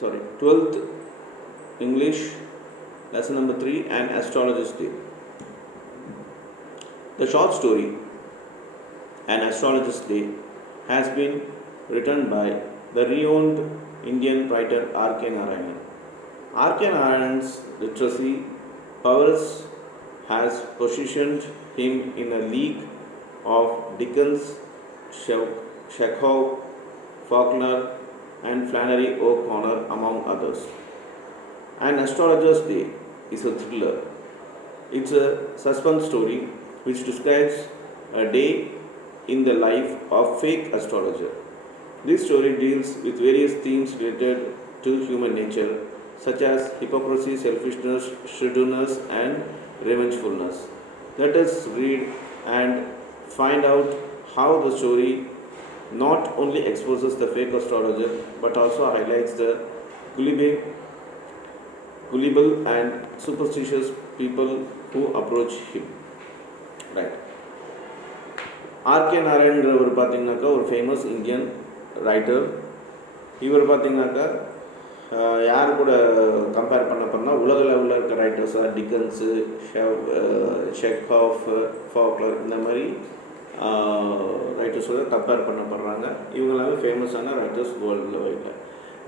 12th English lesson number 3 and Astrologer's Day. The short story An Astrologer's Day has been written by the renowned Indian writer R.K. Narayan. R.K. Narayan's literary powers has positioned him in a league of Dickens, Chekhov, Faulkner, and Flannery O'Connor, among others. An Astrologer's Day is a thriller. It's a suspense story which describes a day in the life of fake astrologer. This story deals with various themes related to human nature, such as hypocrisy, selfishness, shrewdness, and revengefulness. Let us read and find out how the story not only exposes the fake astrologer but also highlights the gullible and superstitious people who approach him. Right. R.K. நாராயணன்றவர் பார்த்தீங்கன்னாக்கா ஒரு famous Indian writer. இவர் பார்த்தீங்கன்னாக்கா யார் கூட கம்பேர் பண்ண உலக லெவலில் இருக்க ரைட்டர்ஸாக டிக்கன்ஸு, செக்ஹாஃப், ஃபாக்லர் இந்த மாதிரி ரைட்டர்ஸோட கம்பேர் பண்ணப்படுறாங்க. இவங்க எல்லாமே ஃபேமஸான ரைட்டர்ஸ் வேர்ல்டு வைடில்.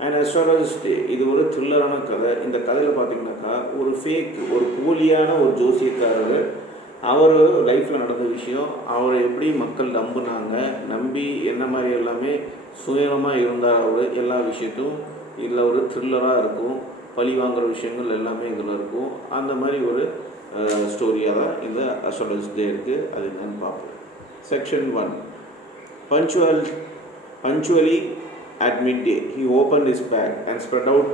அண்ட் அஸ்ட்ராலஜர்ஸ் டே இது ஒரு த்ரில்லரான கதை. இந்த கதையில் பார்த்தீங்கன்னாக்கா ஒரு ஃபேக், ஒரு போலியான ஒரு ஜோசியக்காரர், அவர் லைஃப்பில் நடந்த விஷயம், அவரை எப்படி மக்கள் நம்பி என்ன மாதிரி எல்லாமே சுயமாக இருந்தார் அவர், எல்லா விஷயத்தும் இதில் ஒரு த்ரில்லராக இருக்கும். பழி வாங்குகிற விஷயங்கள் எல்லாமே இதில் இருக்கும். அந்த மாதிரி ஒரு ஸ்டோரியாக தான் இந்த அஸ்ட்ராலஜர்ஸ் டே இருக்குது. அது என்னன்னு பார்ப்போம். Section 1. Punctually at midday, he opened his bag and spread out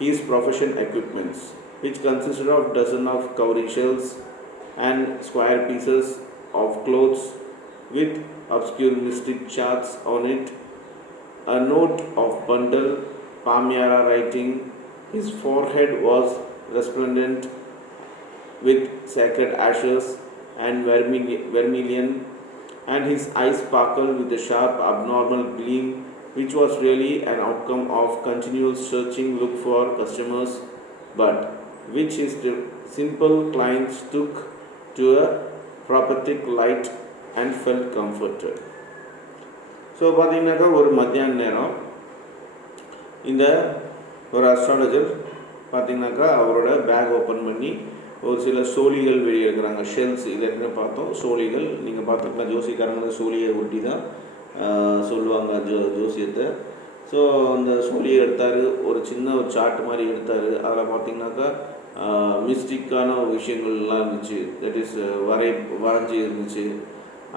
his profession equipments, which consisted of dozen of cowrie shells and square pieces of clothes with obscure mystic charts on it, a note of bundle, palmyra writing. His forehead was resplendent with sacred ashes and vermilion, and his eyes sparkled with a sharp abnormal gleam, which was really an outcome of continual searching look for customers, but which his simple clients took to a prophetic light and felt comforted. So பார்த்தீங்கன்னாக்கா ஒரு மத்தியான நேரம் இந்த ஒரு அஸ்ட்ராலஜர் பார்த்தீங்கன்னாக்கா அவரோட back open பண்ணி ஒரு சில சோழிகள் வெளியே இருக்கிறாங்க. ஷெல்ஸ், இது என்ன பார்த்தோம், சோழிகள். நீங்கள் பார்த்துக்கலாம், ஜோசிக்காரங்க சோழியை ஒட்டி தான் சொல்லுவாங்க ஜோசியத்தை. ஸோ அந்த சோழியை எடுத்தார், ஒரு சின்ன ஒரு சார்ட் மாதிரி எடுத்தார். அதில் பார்த்திங்கனாக்கா மிஸ்டிக்கான விஷயங்கள்லாம் இருந்துச்சு. தட் இஸ் வரைஞ்சி இருந்துச்சு.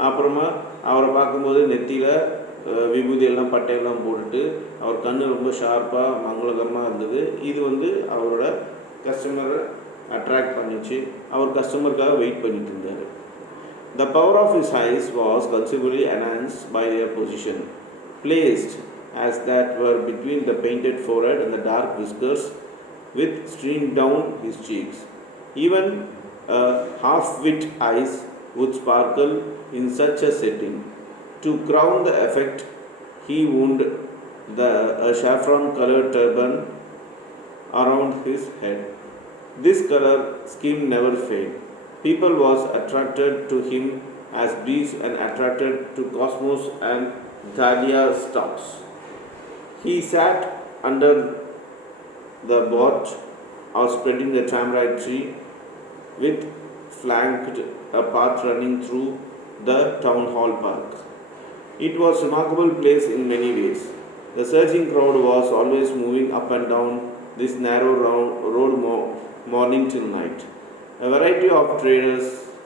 அப்புறமா அவரை பார்க்கும்போது நெத்தியில் விபூதியெல்லாம் பட்டையெல்லாம் போட்டுட்டு அவர் கண் ரொம்ப ஷார்ப்பாக மங்களகரமாக இருந்தது. இது அவரோட கஸ்டமரை அட்ராக்ட் பண்ணிச்சு. அவர் கஸ்டமருக்காக வெயிட் பண்ணிட்டு இருந்தார். The power of his eyes was considerably enhanced by their position, placed as that were between the painted forehead and the dark whiskers which streamed down his cheeks. Even half-wit eyes would sparkle in such a setting. To crown the effect, he wound a saffron-colored turban around his head. This color scheme never failed. People was attracted to him as bees and attracted to cosmos and dahlia stalks. He sat under the boughs or spreading the tamarind tree, with flanked a path running through the town hall park. It was a remarkable place in many ways. The surging crowd was always moving up and down this narrow road morning till night. A variety of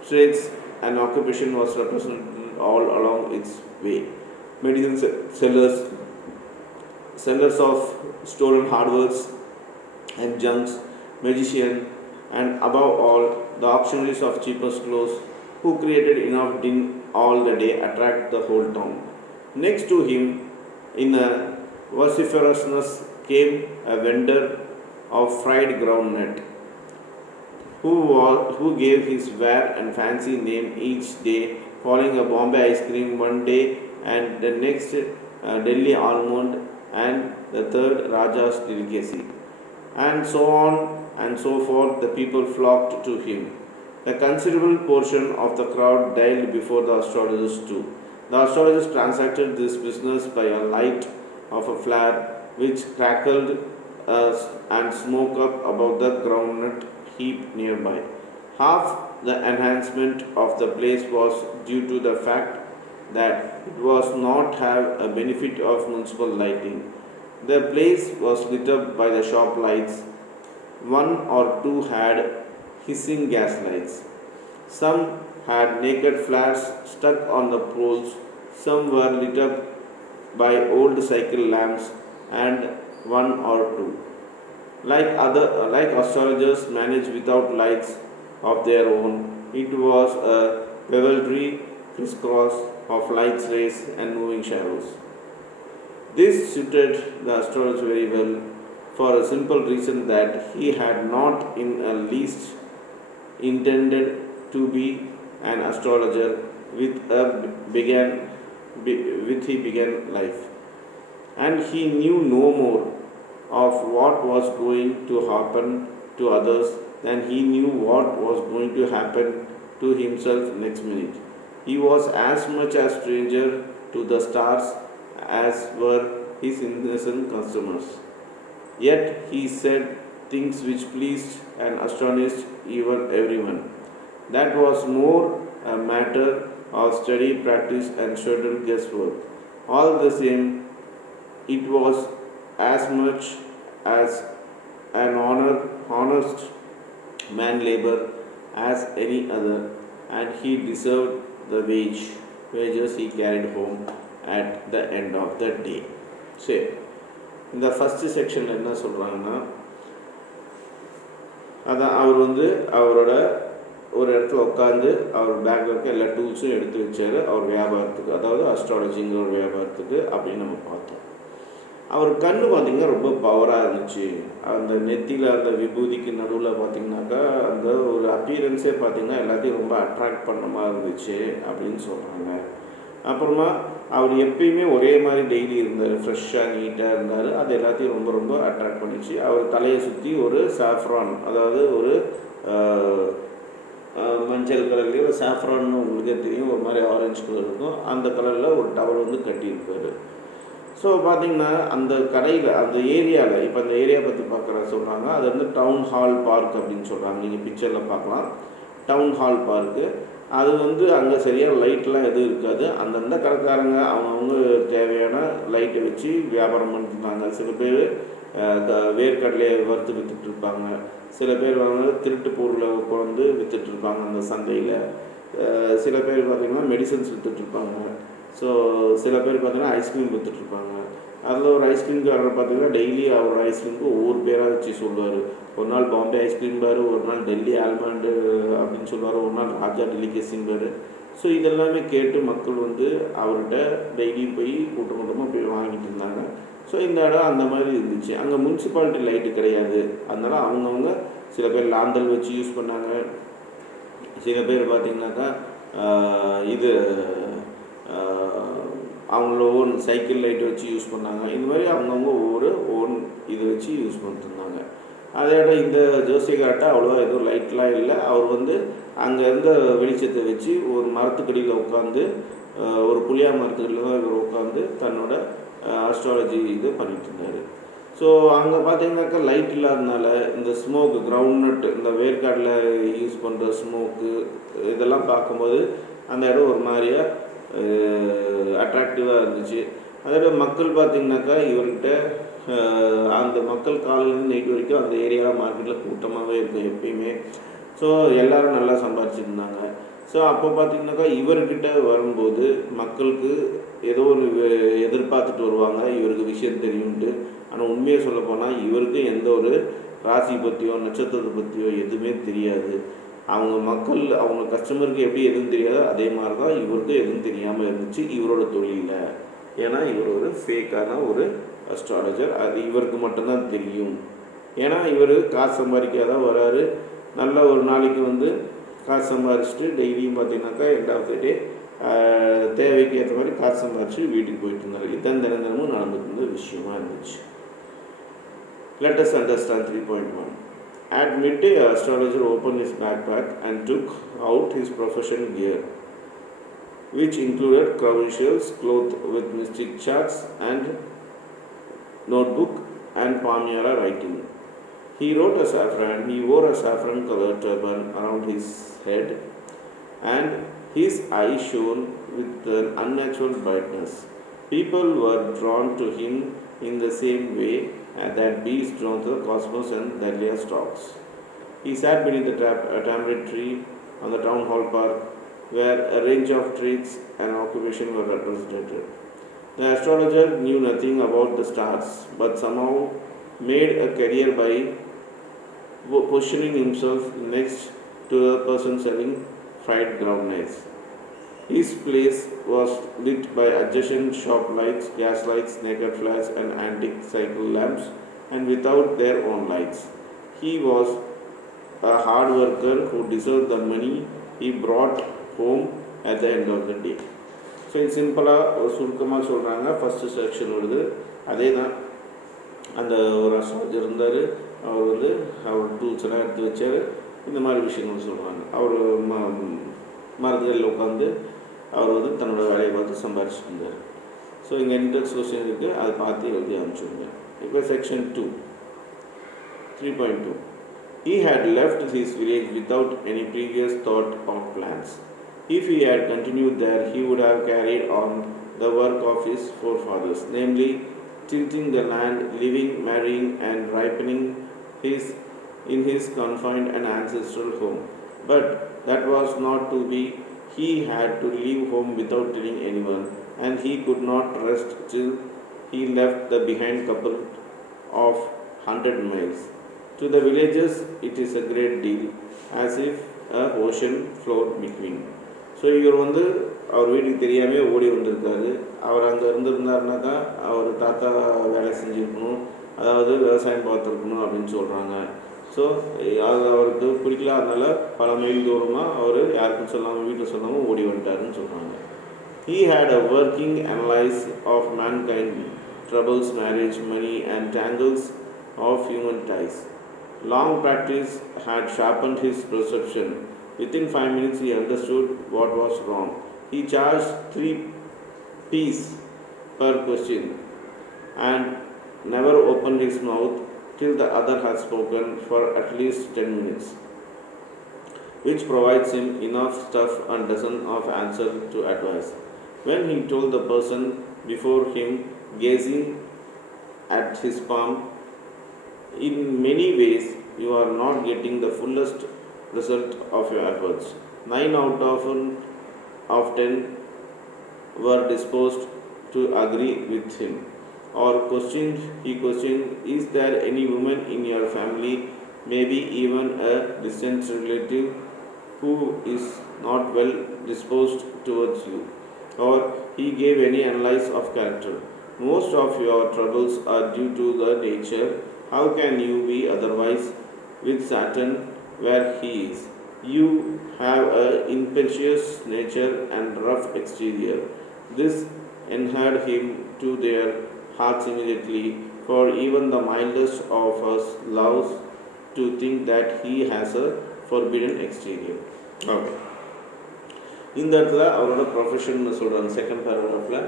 trades and occupation was represented all along its way. Medicine sellers of stolen hardwares and junks, magician, and above all, the auctioneers of cheapest clothes, who created enough din all the day attract the whole town. Next to him, in a vociferousness, came a vendor of fried groundnut, who gave his ware and fancy name each day, calling a Bombay ice cream one day and the next Delhi almond and the third Raja's delicacy. And so on and so forth, the people flocked to him. A considerable portion of the crowd died before the astrologers too. The astrologers transacted this business by a light of a flare which crackled and smoked up above the groundnut heap nearby. Half the enhancement of the place was due to the fact that it was not have a benefit of municipal lighting. The place was lit up by the shop lights. One or two had hissing gas lights. Some had naked flares stuck on the poles. Some were lit up by old cycle lamps, and one or two. Like astrologers managed without lights of their own, it was a bewildering crisscross of lights, rays, and moving shadows. This suited the astrologer very well for a simple reason that he had not in the least intended to be an astrologer began with he began life, and he knew no more of what was going to happen to others than he knew what was going to happen to himself next minute. He was as much a stranger to the stars as were his innocent customers. Yet he said things which pleased and astonished even everyone. That was more a matter of study, practice, and certain guesswork. All the same, it was as much as an honest man labor as any other, and he deserved the wages he carried home at the end of the day. சரி, இந்த ஃபஸ்ட்டு செக்ஷனில் என்ன சொல்கிறாங்கன்னா, அதான் அவர் அவரோட ஒரு இடத்துல உட்காந்து அவர் பேக்கில் இருக்க எல்லா டூல்ஸும் எடுத்து வச்சார் அவர் வியாபாரத்துக்கு, அதாவது அஸ்ட்ராலஜிங்கிற ஒரு வியாபாரத்துக்கு அப்படின்னு நம்ம பார்த்தோம். அவர் கண் பார்த்திங்கன்னா ரொம்ப பவராக இருந்துச்சு. அந்த நெத்தியில் அந்த விபூதிக்கு நடுவில் பார்த்திங்கனாக்கா அந்த ஒரு அப்பீரன்ஸே பார்த்திங்கன்னா எல்லாத்தையும் ரொம்ப அட்ராக்ட் பண்ண மாதிரி இருந்துச்சு அப்படின்னு சொல்கிறாங்க. அப்புறமா அவர் எப்பயுமே ஒரே மாதிரி டெய்லி இருந்தார், ஃப்ரெஷ்ஷாக நீட்டாக இருந்தார். அது எல்லாத்தையும் ரொம்ப ரொம்ப அட்ராக்ட் பண்ணிச்சு. அவர் தலையை சுற்றி ஒரு சாஃப்ரான், அதாவது ஒரு மஞ்சள் கலர்லேயே ஒரு சாஃப்ரான்னு உங்களுக்கே தெரியும், ஒரு மாதிரி ஆரஞ்சு கலர் இருக்கும், அந்த கலரில் ஒரு டவல் கட்டியிருப்பார். ஸோ பார்த்திங்கன்னா அந்த கடையில் அந்த ஏரியாவில், இப்போ அந்த ஏரியா பற்றி சொல்கிறாங்க, அது டவுன் ஹால் பார்க் அப்படின்னு சொல்கிறாங்க. நீங்கள் பிக்சரில் பார்க்கலாம், டவுன் ஹால் பார்க்கு. அது அங்கே சரியாக லைட்லாம் எதுவும் இருக்காது. அந்தந்த கடைக்காரங்க அவங்கவுங்க தேவையான லைட்டை வச்சு வியாபாரம் பண்ணிட்டுருந்தாங்க. சில பேர் வேர்க்கடலையை வறுத்து விற்றுட்ருப்பாங்க, சில பேர் திருட்டு பொருளை கொண்டு விற்றுட்ருப்பாங்க அந்த சந்தையில், சில பேர் பார்த்திங்கன்னா மெடிசன்ஸ் விற்றுட்ருப்பாங்க. ஸோ சில பேர் பார்த்திங்கன்னா ஐஸ்கிரீம் விற்றுட்ருப்பாங்க. அதில் ஒரு ஐஸ்கிரீம்காரர் பார்த்திங்கன்னா டெய்லி அவர் ஐஸ்கிரீமுக்கு ஒவ்வொரு பேராக வச்சு சொல்லுவார். ஒரு நாள் பாம்பே ஐஸ்கிரீம் பார், ஒரு நாள் டெல்லி ஆல்மண்டு அப்படின்னு சொல்லுவார், ஒரு நாள் ராஜா டெலிகேசின் பார். ஸோ இதெல்லாமே கேட்டு மக்கள் அவர்கிட்ட டெய்லி போய் கூட்டமாக போய் வாங்கிட்டு இருந்தாங்க. ஸோ இந்த இடம் அந்த மாதிரி இருந்துச்சு. அங்கே முனிசிபாலிட்டி லைட்டு கிடையாது. அதனால் அவங்கவுங்க சில பேர் லாந்தல் வச்சு யூஸ் பண்ணாங்க, சில பேர் பார்த்திங்கனாக்கா இது அவங்கள ஓன் சைக்கிள் லைட் வச்சு யூஸ் பண்ணாங்க. இந்த மாதிரி அவங்கவுங்க ஒவ்வொரு ஓன் இது வச்சு யூஸ் பண்ணிட்டுருந்தாங்க. அதோட இந்த ஜோசியக்கார்ட்ட அவ்வளோவா எதுவும் லைட்லாம் இல்லை. அவர் அங்கே இருந்த வெளிச்சத்தை வச்சு ஒரு மரத்துக்கடியில் உட்காந்து, ஒரு புளியா மரத்துக்கடியில் தான் இவர் உட்காந்து தன்னோட அஸ்ட்ராலஜி இது பண்ணிட்டு இருந்தார். ஸோ அங்கே பார்த்தீங்கன்னாக்கா லைட் இல்லாததுனால இந்த ஸ்மோக்கு, கிரவுண்ட் நட், இந்த வேர்க்காடில் யூஸ் பண்ணுற ஸ்மோக்கு இதெல்லாம் பார்க்கும்போது அந்த இடம் ஒரு மாதிரியாக அட்ராக்டிவாக இருந்துச்சு. அதோட மக்கள் பார்த்திங்கனாக்கா இவர்கிட்ட அந்த மக்கள் காலையிலேருந்து நைட் வரைக்கும் அந்த ஏரியா மார்க்கெட்டில் கூட்டமாகவே இருக்கும் எப்பயுமே. ஸோ எல்லோரும் நல்லா சம்பாதிச்சிருந்தாங்க. ஸோ அப்போ பார்த்திங்கனாக்கா இவர்கிட்ட வரும்போது மக்களுக்கு ஏதோ ஒரு எதிர்பார்த்துட்டு வருவாங்க, இவருக்கு விஷயம் தெரியும்ட்டு. ஆனால் உண்மையை சொல்லப்போனால் இவருக்கு எந்த ஒரு ராசி பற்றியோ நட்சத்திரத்தை பற்றியோ எதுவுமே தெரியாது. அவங்க மக்கள் அவங்க கஸ்டமருக்கு எப்படி எதுவும் தெரியாதோ அதே மாதிரி தான் இவருக்கு எதுவும் தெரியாமல் இருந்துச்சு இவரோட தொழிலில். ஏன்னா இவர் ஒரு ஃபேக்கான ஒரு அஸ்ட்ராலஜர், அது இவருக்கு மட்டும்தான் தெரியும். ஏன்னா இவர் காசு சம்பாதிக்காதான் வராரு. நல்ல ஒரு நாளைக்கு காசு சம்பாதிச்சுட்டு டெய்லியும் பார்த்திங்கனாக்கா எண்ட் ஆஃப் த டே தேவைக்கு ஏற்ற மாதிரி காசு சம்பாரிச்சு வீட்டுக்கு போயிட்டு இருந்தார். இதுதான் தினமும் நடந்துட்டு இருந்த விஷயமா இருந்துச்சு. Let us understand 3.1. At midday, astrologer opened his backpack and took out his professional gear, which included credentials, cloth with mystic charts, and notebook and palmyra writing. He wore a saffron colored turban around his head, and his eyes shone with an unnatural brightness. People were drawn to him in the same way that bees drawn to the cosmos and dahlia stalks. He sat beneath a tamarind tree on the town hall park, where a range of trades and occupations were represented. The astrologer knew nothing about the stars, but somehow made a career by positioning himself next to the person selling fried groundnuts. His place was lit by adjacent shop lights, gas lights, naked flares, and antique cycle lamps, and without their own lights. He was a hard worker who deserved the money he brought home at the end of the day. So இது சிம்பிளாக சுருக்கமாக சொல்கிறாங்க. First section வருது, அதே தான். அந்த ஒரு அஸ்ட்ராலஜர் இருந்தார், அவர் அவர் டூல்ஸ் எல்லாம் எடுத்து வச்சார். இந்த மாதிரி விஷயங்கள் சொல்கிறாங்க. அவர் மரத்துகளில் உட்காந்து அவர் தன்னோட வேலையை பார்த்து சம்பாரிச்சுட்டு இருந்தார். ஸோ இங்கே இன்ட்ரெஸ்ட் கொஸ்டின் இருக்குது, அதை பார்த்து எழுதி அனுப்பிச்சுடுங்க. இப்போ செக்ஷன் 2 3.2. He had left his village without any previous thought or plans. If he had continued there, he would have carried on the work of his forefathers, namely tilling the land, living, marrying, and ripening in his confined and ancestral home. But that was not to be. He had to leave home without telling anyone, and he could not rest till he left the behind couple of 100 miles. To the villagers, it is a great deal, as if a ocean flowed between. So இவர் அவர் வீட்டுக்கு தெரியாமல் ஓடி வந்திருக்காரு. அவர் அங்கே இருந்திருந்தாருனாக்கா அவர் தாத்தா வேலை செஞ்சுருக்கணும், அதாவது விவசாயம் பார்த்துருக்கணும் அப்படின்னு சொல்கிறாங்க. ஸோ அது அவருக்கு பிடிக்கல, அதனால் பல மைல் தூரமாக அவர் யாருக்கும் சொல்லாமல் வீட்டில் சொல்லாமல் ஓடி வந்துட்டாருன்னு சொல்கிறாங்க. He had a working analysis of mankind, troubles, marriage, money, and tangles of human ties. Long practice had sharpened his perception. Within 5 minutes he understood what was wrong. He charged 3 P's per question and never opened his mouth till the other had spoken for at least 10 minutes, which provides him enough stuff and dozen of answer to advise. When he told the person before him, gazing at his palm, in many ways you are not getting the fullest result of your efforts. 9 out of 10 were disposed to agree with him. Or he questioned, is there any woman in your family, maybe even a distant relative, who is not well disposed towards you? Or he gave any analysis of character. Most of your troubles are due to the nature. How can you be otherwise with Saturn where he is? You have an impetuous nature and rough exterior. This endeared him to their hearts immediately, for even the mildest of us loves to think that he has a forbidden exterior. Okay. இந்த இடத்துல அவரோட ப்ரொஃபஷன் சொல்கிறாங்க செகண்ட் பேராகிராஃபில்.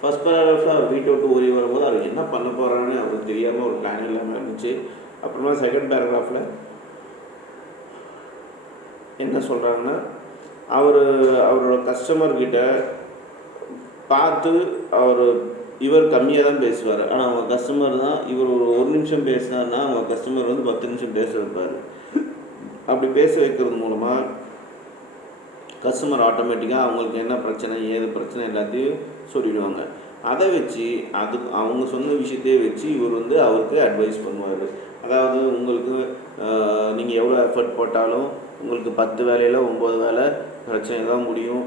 ஃபஸ்ட் பேராகிராஃபில் அவர் வீட்டை விட்டு ஓடி வரும்போது அவர் என்ன பண்ண போகிறான்னு அவருக்கு தெரியாமல் ஒரு பிளான் இல்லாமல் இருந்துச்சு. அப்புறமா செகண்ட் பேராகிராஃபில் என்ன சொல்கிறாங்கன்னா, அவரோட கஸ்டமர்கிட்ட பார்த்து இவர் கம்மியாக தான் பேசுவார், ஆனால் அவங்க கஸ்டமர் தான் இவர் ஒரு நிமிஷம் பேசினார்னா அவங்க கஸ்டமர் 10 நிமிஷம் பேச வைப்பார். அப்படி பேச வைக்கிறது மூலமாக கஸ்டமர் ஆட்டோமேட்டிக்காக அவங்களுக்கு என்ன பிரச்சனை ஏது பிரச்சனை எல்லாத்தையும் சொல்லிவிடுவாங்க. அதை வச்சு அவங்க சொன்ன விஷயத்தையே வச்சு இவர் அவருக்கு அட்வைஸ் பண்ணுவார். அதாவது உங்களுக்கு நீங்கள் எவ்வளோ எஃபர்ட் போட்டாலும் உங்களுக்கு 10 வேலையில் 9 வேலை பிரச்சனை தான் முடியும்.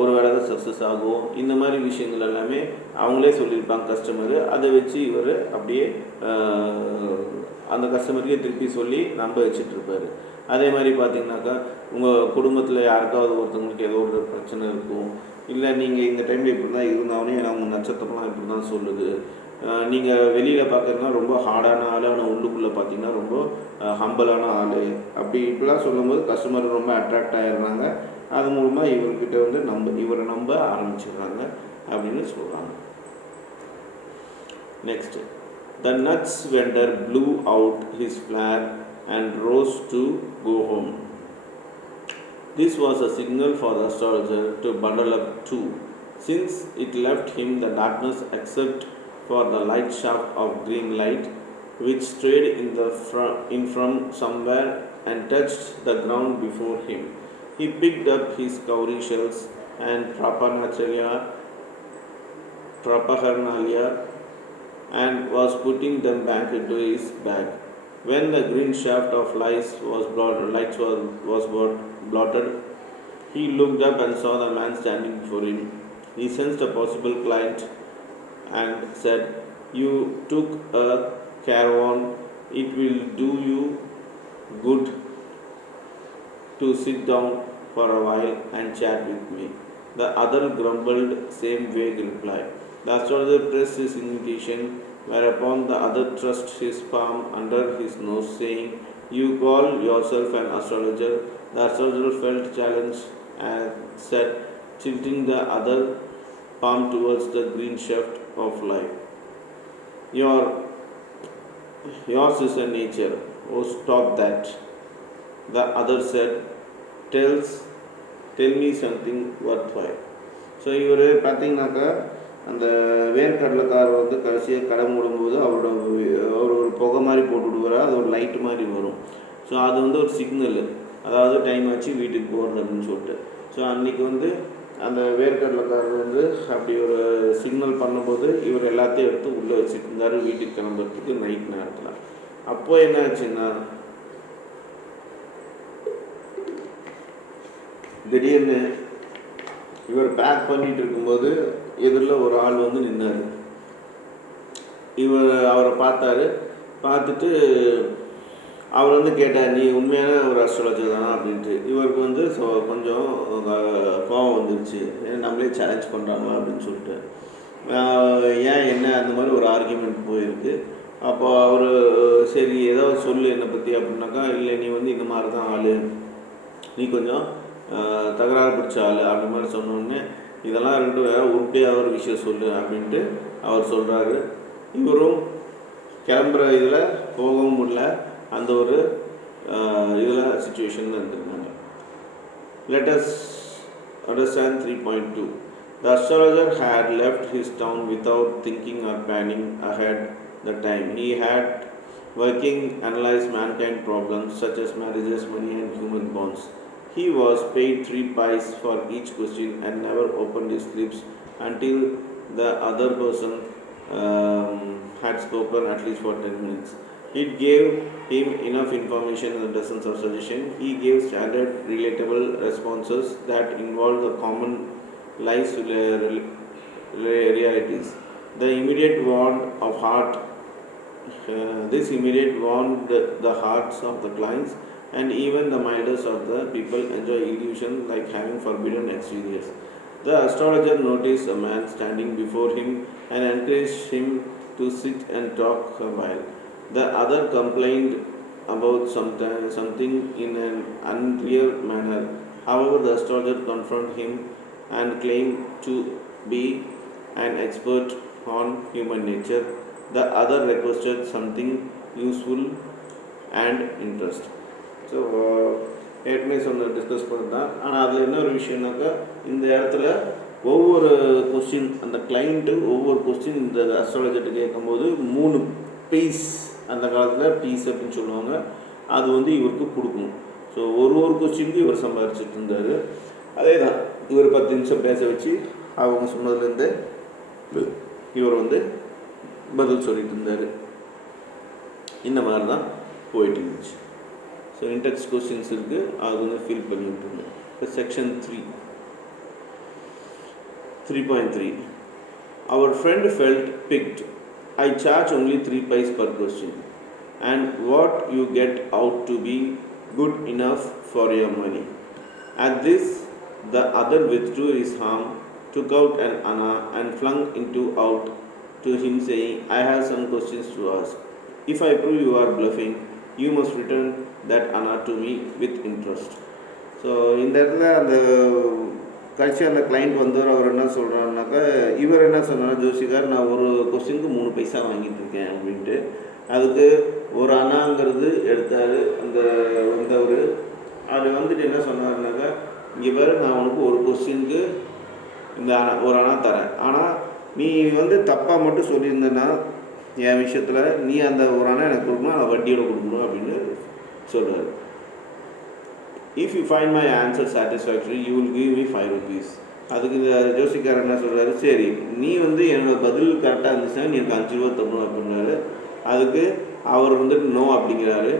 ஒரு வேலை சக்ஸஸ் ஆகும். இந்த மாதிரி விஷயங்கள் எல்லாமே அவங்களே சொல்லியிருப்பாங்க கஸ்டமரு. அதை வச்சு இவர் அப்படியே அந்த கஸ்டமருக்கே திருப்பி சொல்லி நம்ப வச்சிட்ருப்பார். அதே மாதிரி பார்த்திங்கனாக்கா உங்கள் குடும்பத்தில் யாருக்காவது ஒருத்தவங்களுக்கு ஏதோ ஒரு பிரச்சனை இருக்கும், இல்லை நீங்கள் இந்த டைமில் இப்படி தான் இருந்தாலே அவங்க நட்சத்திரம்லாம் இப்படி தான் சொல்லுது, நீங்கள் வெளியில் பார்க்குறதுனா ரொம்ப ஹார்டான ஆள், ஆனால் உள்ளுக்குள்ளே பார்த்தீங்கன்னா ரொம்ப ஹம்பலான ஆள், அப்படி இப்படிலாம் சொல்லும்போது கஸ்டமர் ரொம்ப அட்ராக்ட் ஆகிடுறாங்க. அது மூலமாக இவர்கிட்ட வந்து இவரை நம்ப ஆரம்பிச்சிடுறாங்க அப்படின்னு சொல்கிறாங்க. Next, the nuts vendor blew out his floor and rose to go home. This was a signal for the astrologer to bundle up too, since it left him the darkness except for the light shaft of green light which strayed in from somewhere and touched the ground before him. He picked up his cowrie shells and Prapaharnalia and was putting them back into his bag. When the green shaft of lights was blotted, he looked up and saw the man standing before him. He sensed a possible client and said, "You took a caravan. It will do you good to sit down for a while and chat with me." The other grumbled same vague reply. The astrologer pressed his invitation, whereupon the other thrust his palm under his nose, saying, "You call yourself an astrologer?" The astrologer felt challenged and said, tilting the other palm towards the green shaft of light, Yours is a nature. Oh, stop that." The other said, Tell me something worthwhile. So இவர் பார்த்தீங்கன்னாக்கா அந்த வேர்க்கடலைக்காரர் வந்து கடைசியாக கடை மூடும்போது அவர் ஒரு புகை மாதிரி போட்டு விடுவார், அது ஒரு லைட்டு மாதிரி வரும். ஸோ அது வந்து ஒரு சிக்னல், அதாவது டைம் ஆச்சு வீட்டுக்கு போகிறது அப்படின்னு சொல்லிட்டு. ஸோ அன்றைக்கி வந்து அந்த வேர்க்கடலைக்காரர் வந்து அப்படி ஒரு சிக்னல் பண்ணும்போது இவர் எல்லாத்தையும் எடுத்து உள்ளே வச்சுட்டு இருந்தார் வீட்டுக்கு கிளம்புறதுக்கு நைட் நேரத்தில். அப்போது என்ன ஆச்சுன்னா, திடீர்னு இவர் பேக் பண்ணிகிட்டு இருக்கும்போது எதிரில் ஒரு ஆள் வந்து நின்னார். இவர் அவரை பார்த்துட்டு அவர் வந்து கேட்டார், "நீ உண்மையான ஒரு அஸ்ட்ராலஜர் தானா?" அப்படின்ட்டு. இவருக்கு வந்து கொஞ்சம் கோபம் வந்துருச்சு, நம்மளே சேலஞ்ச் பண்ணுறாங்களா அப்படின்னு சொல்லிட்டு. ஏன் என்ன அந்த மாதிரி ஒரு ஆர்கியூமெண்ட் போயிருக்கு. அப்போ அவர் சரி ஏதாவது சொல்லு என்னை பற்றி அப்படின்னாக்கா, இல்லை நீ வந்து இந்த மாதிரி தான் ஆள், நீ கொஞ்சம் தகராறு பிடிச்ச ஆள் அப்படி மாதிரி சொன்னோடனே, இதெல்லாம் இருக்கட்டும், வேறு உருப்படியாக ஒரு விஷயம் சொல்லு அப்படின்ட்டு அவர் சொல்கிறாரு. இவரும் கிளம்புற இதில் போகவும் முடியல, அந்த ஒரு இதில் சுச்சுவேஷனில் இருந்திருக்காங்க. Let us understand 3.2. The astrologer had left his town without thinking or planning ahead the time. He had working analyzed mankind problems such as marriages, money and human bonds. He was paid 3 pies for each question and never opened his lips until the other person had spoken at least for 10 minutes. It gave him enough information and dozens of suggestions. He gave standard, relatable responses that involved the common life realities. The immediate want of heart. This immediate warmed the hearts of the clients, and even the mildest of the people enjoy illusion like having forbidden exteriors. The astrologer noticed a man standing before him and encouraged him to sit and talk a while. The other complained about something in an unreal manner. However, the astrologer confronted him and claimed to be an expert on human nature. The other requested something useful and interest. So ஏற்கனவே டிஸ்கஸ் பண்ணதான். ஆனால் அதில் என்ன ஒரு விஷயம்னாக்கா, இந்த இடத்துல ஒவ்வொரு கொஸ்டின் அந்த கிளைண்ட்டு ஒவ்வொரு கொஸ்டின் இந்த அஸ்ட்ராலஜர்கிட்ட கேட்கும்போது 3 பீஸ், அந்த காலத்தில் பீஸ் அப்படின்னு சொல்லுவாங்க, அது வந்து இவருக்கு கொடுக்கணும். ஸோ ஒரு கொஸ்டினுக்கு இவர் சம்பாதிச்சுட்டு இருந்தார். அதே தான் இவர் 10 நிமிஷம் பேச வச்சு அவங்க சொன்னதுலேருந்து இவர் வந்து பதில் சொல்லிட்டு இருந்தார். இந்த மாதிரி தான் போயிட்டு இருந்துச்சு. ஸோ இன்டெக்ஸ்ட் கொஸ்டின்ஸ் இருக்குது, அது வந்து ஃபில் பண்ணி விட்டுருணும். இப்போ செக்ஷன் 3, 3.3. Our friend felt picked. I charge only 3 pice per question. And what you get out to be good enough for your money. At this, the other withdrew his arm, took out an anna, and flung into out to him, saying, I have some questions to ask. If I prove you are bluffing, you must return that anna to me with interest. So இந்த இடத்துல அந்த கடைசி அந்த கிளைண்ட் வந்து அவர் என்ன சொல்கிறாருனாக்கா, இவர் என்ன சொன்னார் ஜோசிகார், நான் ஒரு கொஸ்டினுக்கு 3 பைசா வாங்கிட்டு இருக்கேன் அப்படின்ட்டு. அதுக்கு ஒரு அண்ணாங்கிறது எடுத்தார் அந்த வந்தவர். அது வந்துட்டு என்ன சொன்னார்னாக்கா, இங்கே பாரு, நான் உனக்கு ஒரு கொஸ்டினுக்கு இந்த ஒரு அண்ணா தரேன், ஆனால் நீ வந்து தப்பாக மட்டும் சொல்லியிருந்தேன்னா என் விஷயத்தில் நீ அந்த ஒரு அண்ணா எனக்கு கொடுக்கணும், அதை வட்டியோட கொடுக்கணும் அப்படின்னு சொல்கிறார். If you find my answer satisfactory, you will give me 5 rupees. அதுக்கு இந்த ஜோசிக்காரர் என்ன சொல்கிறாரு, சரி நீ வந்து என்னோடய பதில் கரெக்டாக இருந்துச்சுன்னா நீ எனக்கு 5 ரூபா தரணும் அப்படின்னாரு. அதுக்கு அவர் வந்துட்டு நோ அப்படிங்கிறாரு.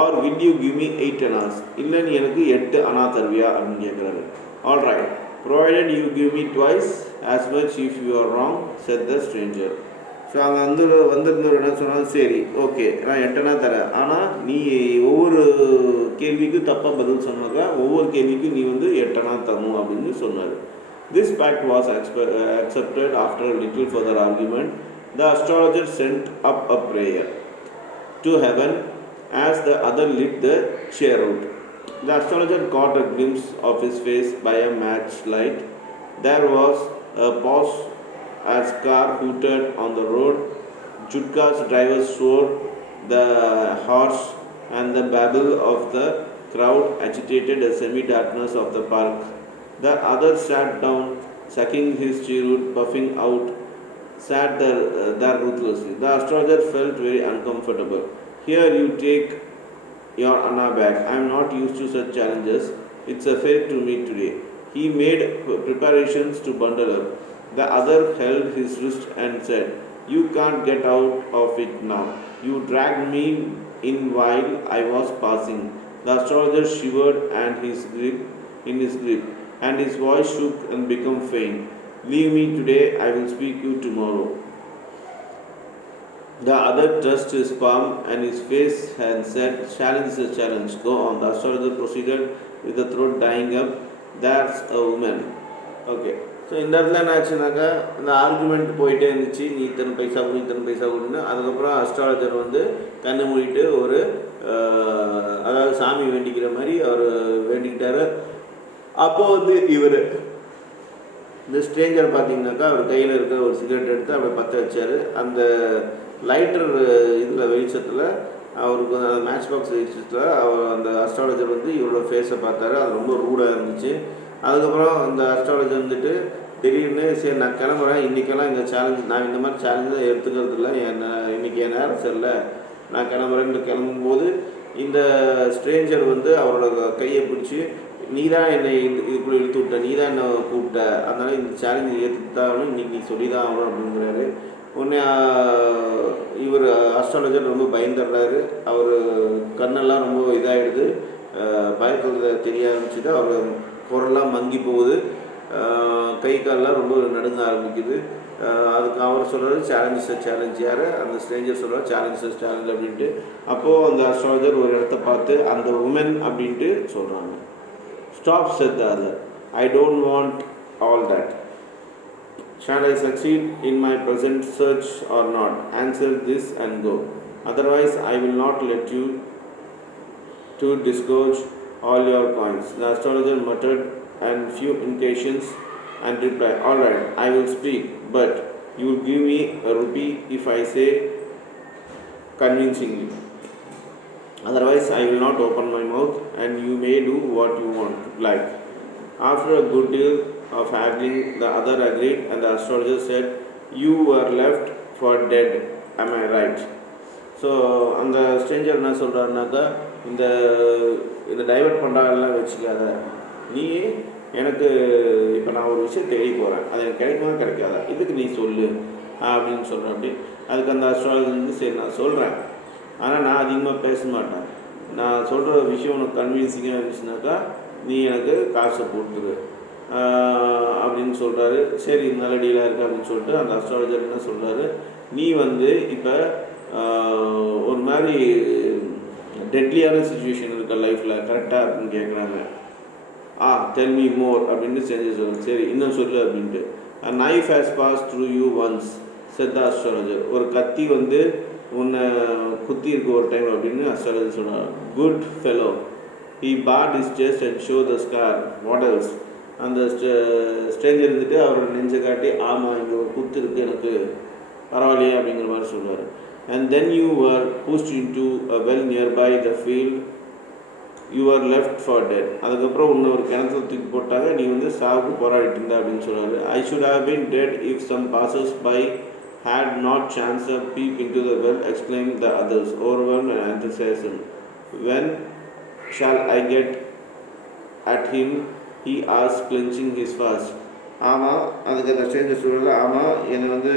Or will you give me 8 annas, இல்லை நீ எனக்கு 8 அணா தருவியா அப்படின்னு கேட்குறாரு. All right, provided you give me twice as much if you are wrong set the Stranger. So அங்கே வந்திருந்தவர் என்ன சொன்னாலும், சரி ஓகே நான் 8 அணா தரேன், ஆனால் நீ ஒவ்வொரு கேள்விக்கும் தப்பாக பதில் சொன்னாக்கா ஒவ்வொரு கேள்விக்கும் நீ வந்து 8 அணா தரணும் அப்படின்னு சொன்னார். This pact was accepted after a little further argument. The astrologer sent up a prayer to heaven as the other lit the chair out. The astrologer caught a glimpse of his face by a match light. There was a pause as car hooted on the road. Jutka's driver swore the horse, and the babble of the crowd agitated the semi-darkness of the park. The other sat down, sucking his cheroot, puffing out, sat there ruthlessly. The astrologer felt very uncomfortable. Here, you take your anna back. I am not used to such challenges. It's a fate to meet today. He made preparations to bundle up. The other held his wrist and said, you can't get out of it now. You dragged me in while I was passing. The astrologer shivered in his grip, and his voice shook and became faint. Leave me today, I will speak you tomorrow. The other thrust his palm and his face and said, challenge is a challenge. Go on. The astrologer proceeded with the throat dying up. That's a woman. Okay. So இந்த இடத்துல என்ன ஆச்சுனாக்கா, இந்த ஆர்குமெண்ட் போயிட்டே இருந்துச்சு, நீ இத்தனை பைசா கொடு இத்தனை பைசா கொடுன்னு. அதுக்கப்புறம் அஸ்ட்ராலஜர் வந்து கண்ணை மூடிட்டு ஒரு அதாவது சாமி வேண்டிக்கிற மாதிரி அவர் வேண்டிக்கிட்டாரு. அப்போது வந்து இவர் இந்த ஸ்ட்ரேஞ்சர் பார்த்தீங்கன்னாக்கா அவர் கையில் இருக்கிற ஒரு சிகரெட் எடுத்து அப்படியே பற்ற வச்சார். அந்த லைட்டர் இதில் வெளிச்சத்தில் அவருக்கு அந்த மேட்ச் பாக்ஸ் வெளிச்சத்தில் அவர் அந்த அஸ்ட்ராலஜர் வந்து இவரோட ஃபேஸை பார்த்தாரு. அது ரொம்ப ரூடாக இருந்துச்சு. அதுக்கப்புறம் அந்த அஸ்ட்ராலஜர் வந்துட்டு திடீர்னு, சரி நான் கிளம்புறேன், இன்றைக்கெல்லாம் இந்த சேலஞ்ச் நான் இந்த மாதிரி சேலஞ்சை எடுத்துக்கிறது இல்லை, இன்றைக்கி என் நேரம் சரியில்லை, நான் கிளம்புறேன்னு கிளம்பும்போது இந்த ஸ்ட்ரேஞ்சர் வந்து அவரோட கையை பிடிச்சி, நீ தான் என்னை இதுக்குள்ளே இழுத்து விட்ட, நீ தான் என்னை கூப்பிட்ட, அதனால் இந்த சேலஞ்சை ஏற்றுத்தாலும் இன்றைக்கி நீ சொல்லி தான் ஆகணும் அப்படிங்கிறாரு. உடனே இவர் அஸ்ட்ராலஜர் ரொம்ப பயந்துடுறாரு. அவர் கண்ணெல்லாம் ரொம்ப இதாகிடுது, பயத்தில் தெரிய ஆரம்பிச்சுட்டு அவர் குரல்லாம் மங்கி போகுது, கை காலெலாம் ரொம்ப நடுங்க ஆரம்பிக்குது. அதுக்கு அவர் சொல்கிறாரு சேலஞ்ச் யார், அந்த ஸ்ட்ரேஞ்சர் சொல்கிறார் சேலஞ்ச் அப்படின்ட்டு. அப்போது அந்த அஸ்ட்ராலஜர் ஒரு இடத்த பார்த்து அந்த உமன் அப்படின்ட்டு சொல்கிறாங்க. Staff set the other, I don't want all that. Shall I succeed in my present search or not? Answer this and go. Otherwise, I will not let you to disgorge all your coins. The astrologer muttered and few incantations and replied, all right, I will speak, but you will give me a rupee if I say convincingly. Otherwise, I will not open my mouth, and you may do what you want, like. After a good deal of haggling, the other agreed, and the astrologer said, you were left for dead, am I right? So அந்த ஸ்ட்ரேஞ்சர் என்ன சொல்கிறாருனாக்கா, இந்த டைவர்ட் பண்ணுறாங்கலாம் வச்சுக்காத, நீ எனக்கு இப்போ நான் ஒரு விஷயம் தேடி போகிறேன், அது எனக்கு கிடைக்குமா கிடைக்காதா, இதுக்கு நீ சொல்லு அப்படின்னு சொல்கிறேன். அப்படி அதுக்கு அந்த அஸ்ட்ராலஜர் வந்து, சரி நான் சொல்கிறேன், ஆனால் நான் அதிகமாக பேச மாட்டேன், நான் சொல்கிற விஷயம் உனக்கு கன்வின்சிங்காக இருந்துச்சுனாக்கா நீ எனக்கு காசை போட்டுரு அப்படின்னு சொல்கிறாரு. சரி நல்ல டீலாக இருக்குது அப்படின்னு சொல்லிட்டு அந்த அஸ்ட்ராலஜர் என்ன சொல்கிறாரு, நீ வந்து இப்போ ஒரு மாதிரி டெட்லியான சுச்சுவேஷன் இருக்க லைஃப்பில் கரெக்டாக அப்படின்னு கேட்குறாங்க. டெல் மீ மோர் அப்படின்னு செஞ்சு சொல்லுங்க. சரி இன்னும் சொல்லு அப்படின்ட்டு. A knife has passed through you once, said the astrologer. ஒரு கத்தி வந்து உன்னை குத்தி இருக்கு ஒரு டைம் அப்படின்னு அஸ்ட்ராலஜர் சொன்னார். Good fellow, he bared his chest and showed the scar. What else? அந்த ஸ்ட்ரேஞ்சர் இருந்துட்டு அவரோட நெஞ்சை காட்டி ஆமாம் இங்கே ஒரு குத்து இருக்குது எனக்கு பரவாயில்லையே அப்படிங்கிற மாதிரி சொல்லுவார். And then you were pushed into a well nearby the field. You were left for dead. அதுக்கப்புறம் உன்னை ஒரு கிணத்துல தூக்கி போட்டாங்க, நீ வந்து சாவுக்கு போராடிட்டு இருந்த அப்படின்னு சொல்கிறாரு. I should have been dead if some passers by had not chanced a peep into the well, exclaimed the others, overwhelmed and enthusiasm. When shall I get at him? He asked, clenching his fist. ஆமாம், அதுக்கு அந்த ஸ்ட்ரேஞ்சர் சொல்கிறது, ஆமாம் என்னை வந்து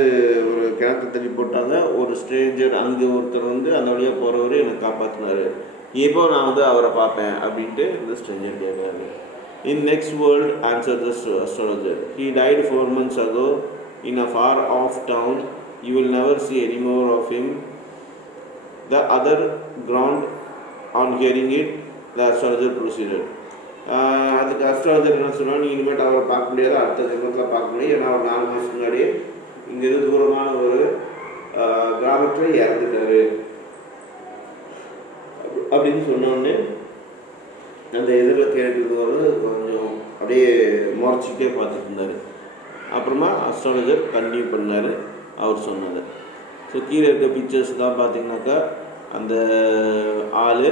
ஒரு கிணத்தை தள்ளி போட்டாங்க, ஒரு ஸ்ட்ரேஞ்சர் அங்கே ஒருத்தர் வந்து அந்த வழியாக போகிறவர் என்னை காப்பாற்றினார், எப்போ நான் வந்து அவரை பார்ப்பேன் அப்படின்ட்டு இந்த ஸ்ட்ரேஞ்சர் கேட்குறாரு. In next world answer the astrologer. He tight 4 months ago in a far off town. You will never see any more of him. The other groaned on hearing it. The astrologer proceeded. அதுக்கு அஸ்ட்ராலஜர் என்ன சொன்னால், நீ இனிமேட்டு அவரை பார்க்க முடியாது, அடுத்த ஜென்மத்தில் பார்க்க முடியும், ஏன்னா அவர் 4 மாதத்துக்கு முன்னாடியே இங்கேருந்து தூரமான ஒரு கிராமத்தில் இறந்துட்டாரு அப்படின்னு சொன்னோடனே அந்த எதிரில் கேட்டுருந்தவர் கொஞ்சம் அப்படியே முறைச்சிக்கிட்டே பார்த்துட்டு இருந்தார். அப்புறமா அஸ்ட்ராலஜர் கண்டினியூ பண்ணார் அவர் சொன்னதை. ஸோ கீழே இருக்க பிக்சர்ஸ் தான் பார்த்தீங்கன்னாக்கா அந்த ஆள்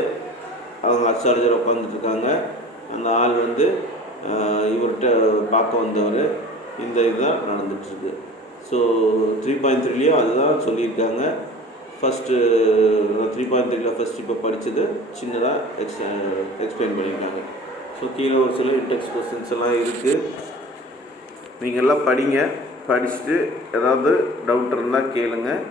அவங்க அஸ்ட்ராலஜர் உட்காந்துட்ருக்காங்க. அந்த ஆள் வந்து இவர்கிட்ட பார்க்க வந்தவர். இந்த இதுதான் நடந்துகிட்ருக்கு. ஸோ 3.3லேயும் அதுதான் சொல்லியிருக்காங்க. ஃபஸ்ட்டு 3.3ல் ஃபஸ்ட் இப்போ படித்தது சின்னதாக எக்ஸ்பிளைன் பண்ணியிருக்காங்க. ஸோ கீழே ஒரு சில இன்டெக்ஸ்ட் கொஸ்டின்ஸ் எல்லாம் இருக்குது, நீங்கள் எல்லாம் படிங்க. படிச்சுட்டு ஏதாவது டவுட் இருந்தால் கேளுங்கள்.